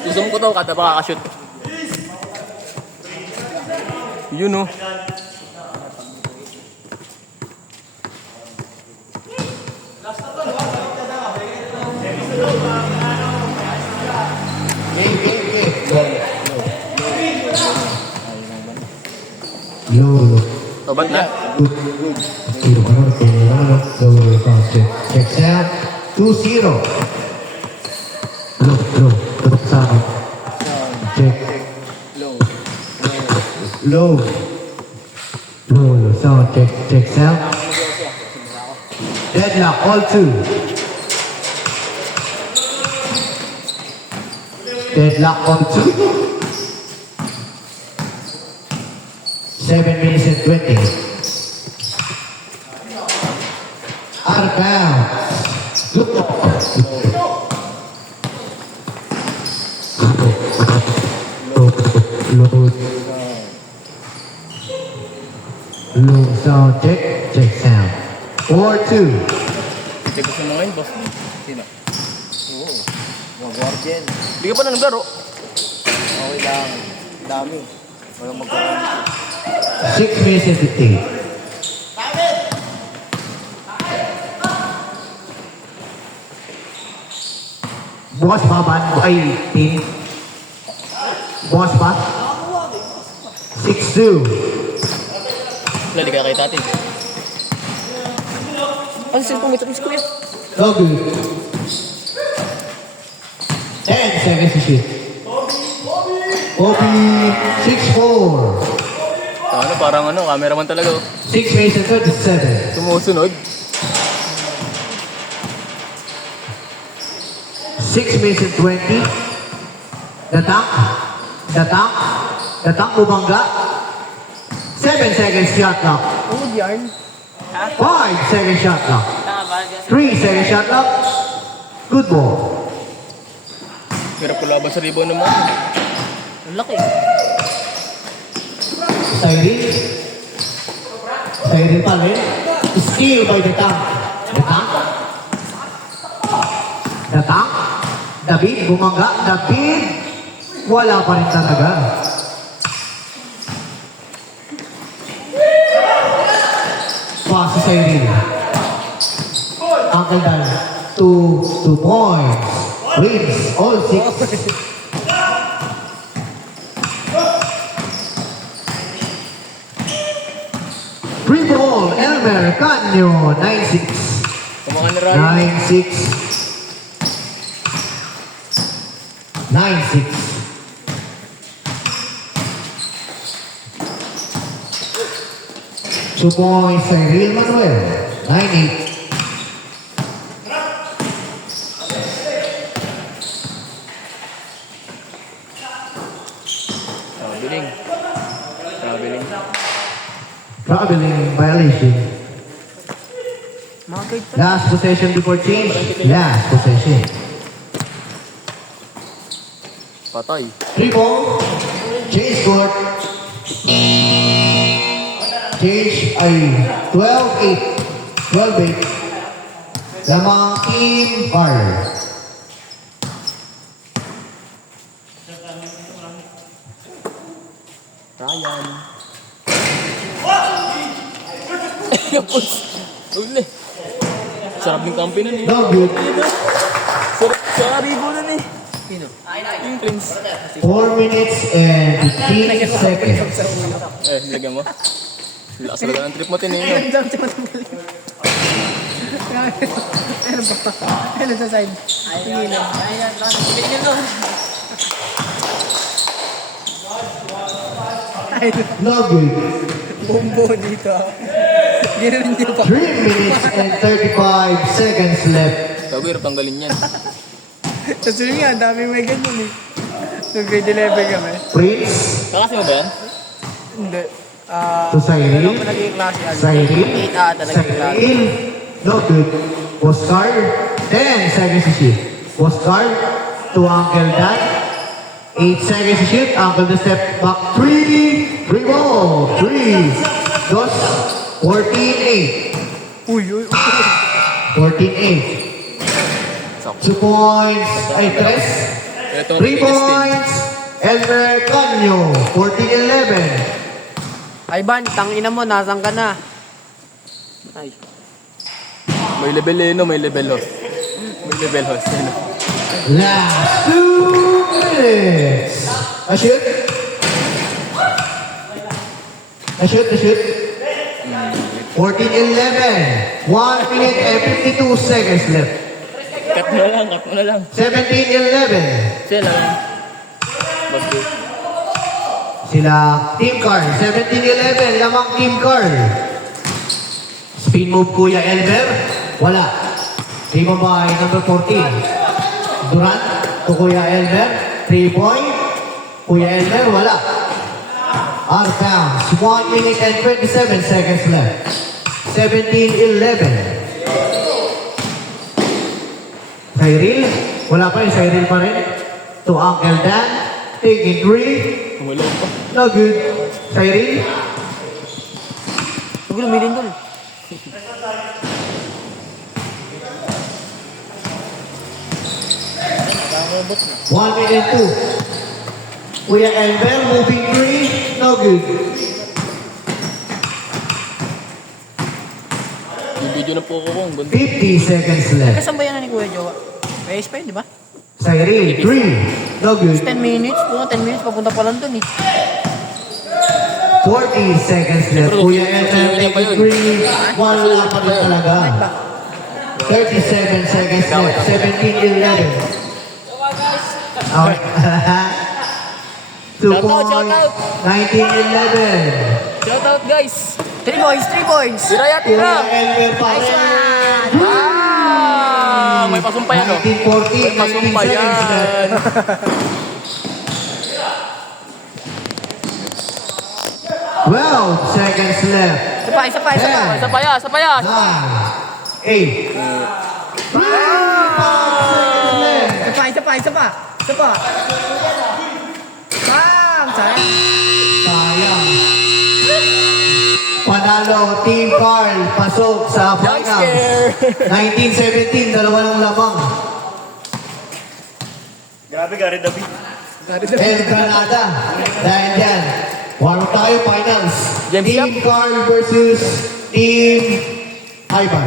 Susum ko daw kada makakashoot. Yun o. Low. Tobat na. Checks out. 2-0. Low. Sama. Check. Low. So checks out. Deadlock. All two. Deadlock on two. 7 minutes and 20. Out of bounds. Good ball. Low sound check sound. 4-2. Check ko sa mga yun, boss. Sino? Oo. Mga guardian. Hindi ka pa na naglaro. Okay lang. Dami. Walang magkaroon. 6 minutes and 15. Bukas ba ba? Ay, pin. Bukas ba? 6-2. Lali ka kay tati. Ang cellphone mo ito, kuya. No good. 10 seconds to shoot. Bobby, 6-4. Ano, parang ano, cameraman talaga. 6 minutes and 37. Sumusunod. 6 minutes and 20. The tank bumangga. 7 seconds shot clock. Uod yarn. 5 second shot clock. 3 second shot clock. Good ball. Hirap ko laban sa rebound naman. Ang laki. Siren pa rin. Steal by the tank. The tank. David bumangga. David. Wala pa rin talaga. Pass si Siren. Uncle Dan. 2 points. Wins all 6. Free ball, Elmer Canyo, 9-6. Kumakan na Ryan. 9-6. 2 points kay Real Manuel, 9-8. Traveling violation. Last possession before change. Last possession. Patay. 3 ball. Change court. Change ay 12-8. 12-8. Lamang team fire. Ryan. Yapos. Uli. Sarap yung kampi nun eh. No good. Sarap rebound nun eh. Sino? Yung Prince. 4 minutes and 15 seconds. Nilagyan mo. Lakas talaga ng trip mo, tinino. Ano sa side? Tingin lang. No good. Bombo dito. Gano'n din pa. 3 minutes and 35 seconds left. Sabi, hirap tanggalin yan. Sa swimming nga, dami may ganyan eh. So grade 11 kami. Prince Kakasi mo ba yan? Hindi. to Cyril. Ano pa naging klase? Cyril. 8 ata naging klase. Cyril. No good. Oscar. 10 seconds to shoot. Oscar to Uncle Dan. 8 seconds to shoot. Uncle the step back. 3. Free ball. 3. Dos. 14-8. Uy, uy, uy. 14-8. 2 points. Ay, 3. Ito ang 3 biggest team. points. Elmer Canyo, 14-11. Ay, Ban, tangina mo, nasan ka na? Ay. May level eh, no? May level host. May level host. Ano? Last 2 minutes. A shoot. A shoot, a shoot. 14-11. 1 minute and 52 seconds left. Cut mo na lang, cut mo na lang. 17-11. Siya lang. Basta. Sila Team Carl. 17-11. Lamang Team Carl. Spin move Kuya Elmer. Wala. Team by number 14. Durant to Kuya Elmer. 3 point. Kuya Elmer. Wala. Out of bounds. 1 minute and 27 seconds left. 17-11. Cyril. Wala pa yun. Cyril pa rin. To Uncle Dan. Take it 3. Wala pa. No good. Cyril. Huwag lumilin dun. One minute 2. Kuya Elmer moving 3. No good. Yung video na po ako kung ganda. 50 seconds left. Kasambayan na ni Kuya Jowa. May pa yun, di ba? Cyril 3. No good. 10 minutes. Kung 10 minutes, papunta pa lang dun eh. 40 seconds left. Kuya Elmer taking 3. Wala pa rin talaga. 37 seconds left. 17-11. Out. 2 Shout out, points. shout out. 19-11. Shout out guys! 3 points, 3 points. Tira, Kuya tira! Elmer pa Nice rin. one. Ah! May pasumpayan no? 19-14. May 19 seconds pasumpayan! left. 12 seconds left. Isa pa, isa pa, isa pa. Sa paya, sa paya! 9, 8, 5 seconds left. Isa pa, isa pa, isa pa. Isa pa. Bam! Sayang. Sayang. Panalo, Team Carl, pasok sa Young finals. scare! 19-17, dalawa ng lamang. Grabe, Gary David. El Granada. Dahil yan, waro tayo finals. James Team Carl versus Team Ivan.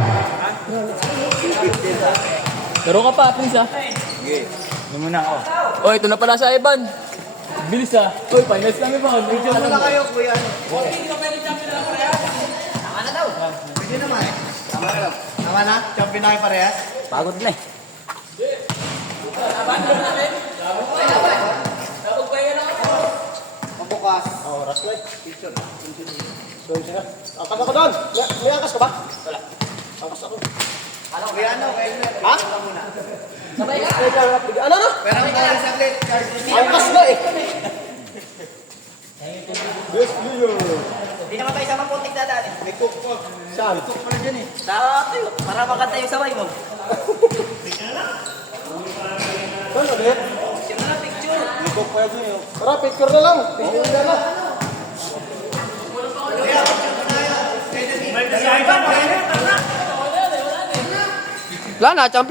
Laro ka pa, please ah. Sige, hindi muna ako. Oh, ito na pala sa Ivan. Bilis ah. Uy, finals lang Ivan. Video mo na kayo. Kuya. Tama na daw. Pwede naman. Tama na daw. Tama na? Champion na kayo parehas? Pagod na eh. Mabukas. Akas ako doon. May akas ka ba? Wala. Akas ako. Ano? Kuya ano? Ha? Sabay ka. Ano na? Pero ang kaya saglit. Akas na eh. Hindi naman tayo sa maputik na dati. May cook po. Saan? Tara kayo. Para maganda yung sabay mo. Saan ulit? Picture na picture. May cook pa yun yun. Tara, picture na lang. Picture na lang. Wala na, champion.